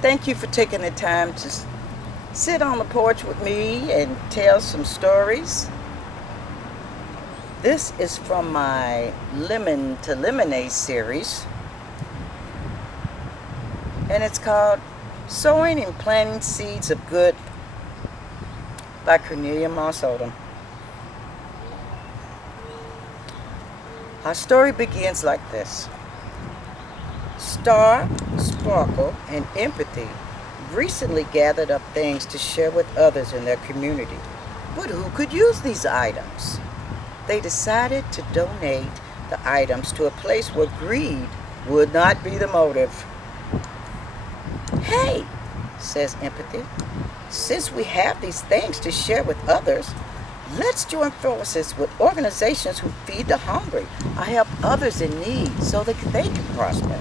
Thank you for taking the time to sit on the porch with me and tell some stories. This is from my Lemon to Lemonade series, and it's called Sowing and Planting Seeds of Good by Cornelia Moss-Oldham. Our story begins like this. Star, Sparkle, and Empathy recently gathered up things to share with others in their community. But who could use these items? They decided to donate the items to a place where greed would not be the motive. Hey, says Empathy, since we have these things to share with others, let's join forces with organizations who feed the hungry or help others in need so that they can prosper.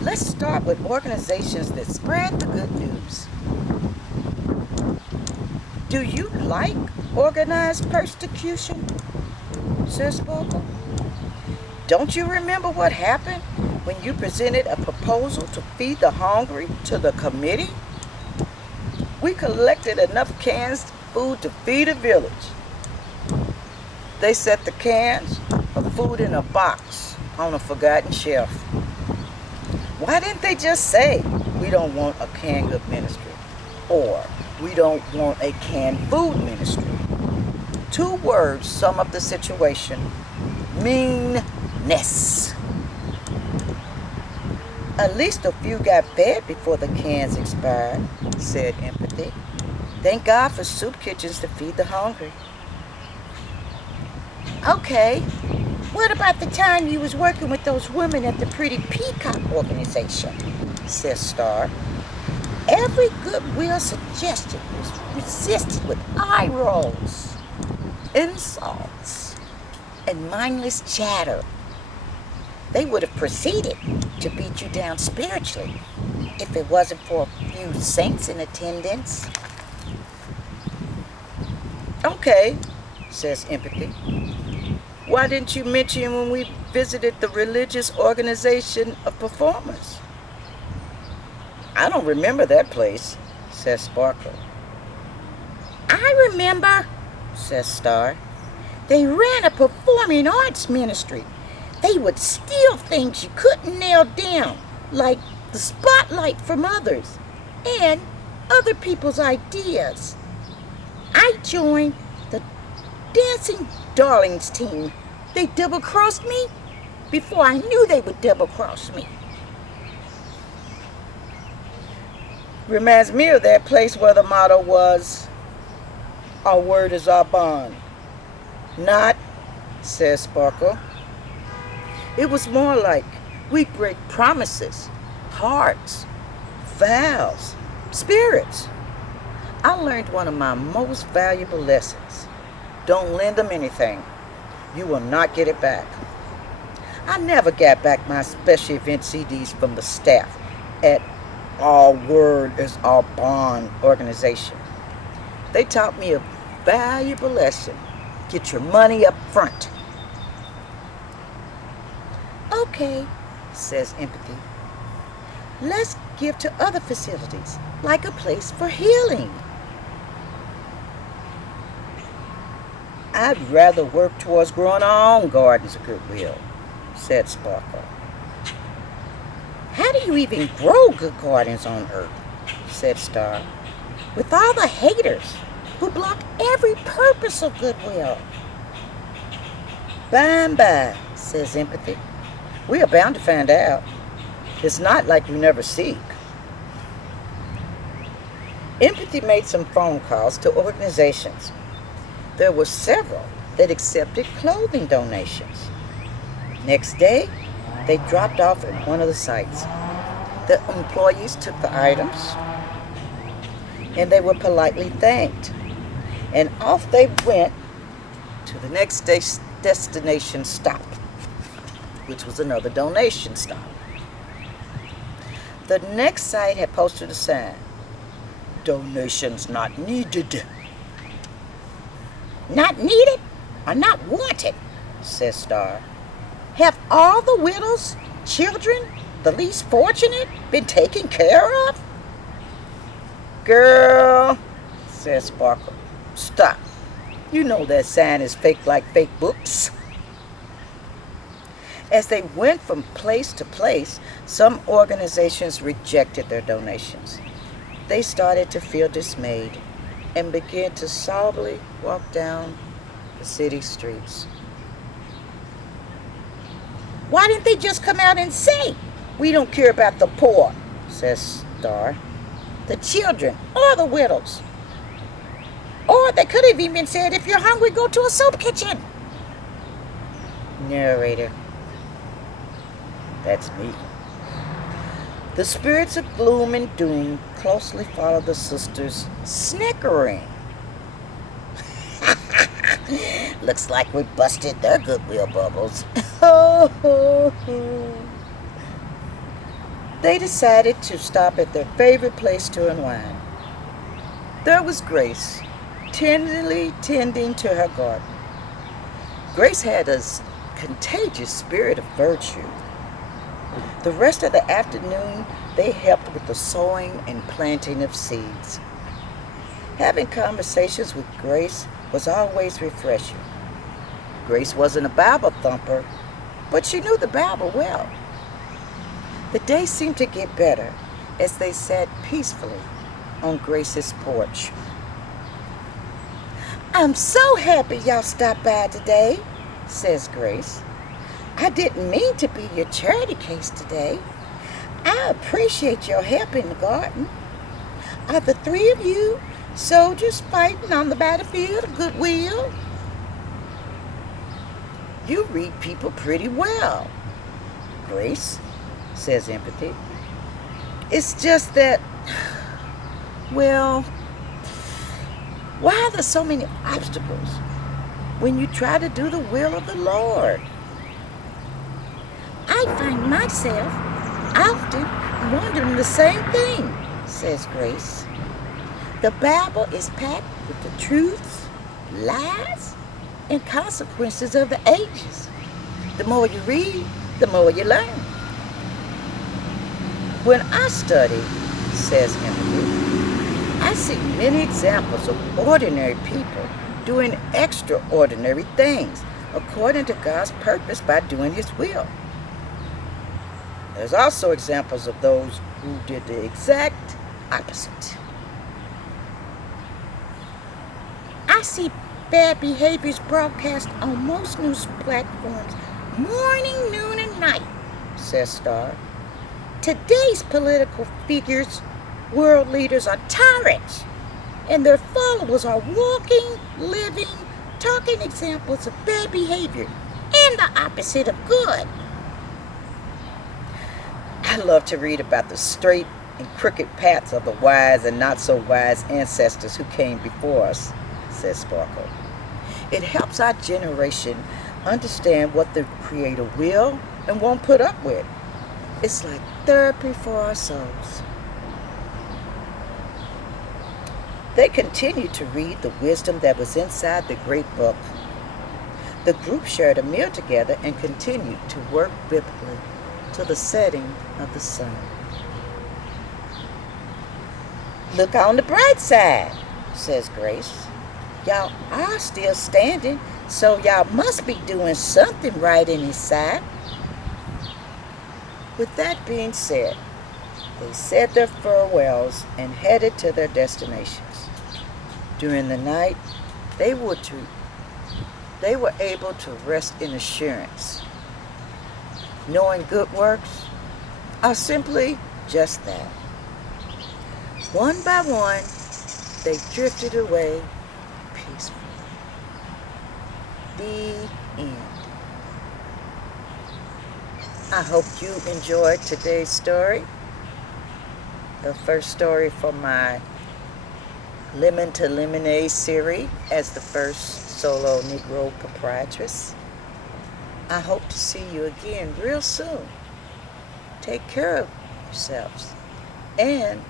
Let's start with organizations that spread the good news. Do you like organized persecution? Says Sparkle. Don't you remember what happened when you presented a proposal to feed the hungry to the committee? We collected enough cans of food to feed a village. They set the cans of food in a box on a forgotten shelf. Why didn't they just say, we don't want a canned good ministry, or we don't want a canned food ministry? 2 words sum up the situation: meanness. At least a few got fed before the cans expired, said Empathy. Thank God for soup kitchens to feed the hungry. Okay, what about the time you was working with those women at the Pretty Peacock organization? Says Star. Every goodwill suggestion was resisted with eye rolls, insults, and mindless chatter. They would have proceeded to beat you down spiritually if it wasn't for a few saints in attendance. Okay, says Empathy. Why didn't you mention when we visited the religious organization of performers? I don't remember that place, says Sparkle. I remember, says Star. They ran a performing arts ministry. They would steal things you couldn't nail down, like the spotlight from others and other people's ideas. I joined the Dancing Darlings team. They double-crossed me before I knew they would double-cross me. Reminds me of that place where the motto was, our word is our bond. Not, says Sparkle. It was more like we break promises, hearts, vows, spirits. I learned one of my most valuable lessons. Don't lend them anything. You will not get it back. I never got back my special event CDs from the staff at Our Word is Our Bond organization. They taught me a valuable lesson. Get your money up front. Okay, says Empathy. Let's give to other facilities, like a place for healing. I'd rather work towards growing our own gardens of goodwill, said Sparkle. How do you even grow good gardens on earth? Said Star. With all the haters who block every purpose of goodwill. By and by, says Empathy. We are bound to find out. It's not like we never seek. Empathy made some phone calls to organizations. There were several that accepted clothing donations. Next day, they dropped off at one of the sites. The employees took the items, and they were politely thanked. And off they went to the next destination stop, which was another donation stop. The next site had posted a sign, donations not needed. Not needed or not wanted, says Star. Have all the widows, children, The least fortunate been taken care of? Girl, said Sparkle, stop. You know that sign is fake like fake books. As they went from place to place, some organizations rejected their donations. They started to feel dismayed and began to soberly walk down the city streets. Why didn't they just come out and say, we don't care about the poor, says Star, the children, or the widows? Or they could have even said, if you're hungry, go to a soup kitchen. Narrator. That's me. The spirits of gloom and doom closely followed the sisters, snickering. Looks like we busted their goodwill bubbles. They decided to stop at their favorite place to unwind. There was Grace, tenderly tending to her garden. Grace had a contagious spirit of virtue. The rest of the afternoon, they helped with the sowing and planting of seeds. Having conversations with Grace was always refreshing. Grace wasn't a Bible thumper, but she knew the Bible well. The day seemed to get better as they sat peacefully on Grace's porch. I'm so happy y'all stopped by today, says Grace. I didn't mean to be your charity case today. I appreciate your help in the garden. Are the three of you soldiers fighting on the battlefield of goodwill? You read people pretty well, Grace, says Empathy. It's just that, well, why are there so many obstacles when you try to do the will of the Lord? I find myself often wondering the same thing, says Grace. The Bible is packed with the truths, lies, and consequences of the ages. The more you read, the more you learn. When I study, says Empathy, I see many examples of ordinary people doing extraordinary things according to God's purpose by doing His will. There's also examples of those who did the exact opposite. I see bad behaviors broadcast on most news platforms morning, noon, and night, says Star. Today's political figures, world leaders, are tyrants, and their followers are walking, living, talking examples of bad behavior and the opposite of good. I love to read about the straight and crooked paths of the wise and not so wise ancestors who came before us, says Sparkle. It helps our generation understand what the Creator will and won't put up with. It's like therapy for our souls. They continued to read the wisdom that was inside the great book. The group shared a meal together and continued to work biblically till the setting of the sun. Look on the bright side, says Grace. Y'all are still standing, so y'all must be doing something right in His sight. With that being said, they said their farewells and headed to their destinations. During the night, they were able to rest in assurance, knowing good works are simply just that. One by one, they drifted away peacefully. The end. I hope you enjoyed today's story. The first story for my Lemon to Lemonade series as the first solo Negro proprietress. I hope to see you again real soon. Take care of yourselves. And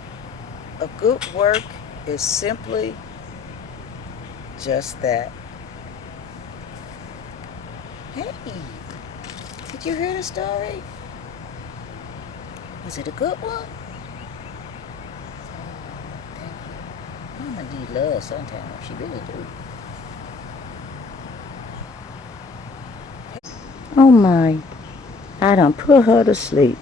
a good work is simply just that. Hey, did you hear the story? Was it a good one? Mama need love sometimes. She really do. Oh my, I done put her to sleep.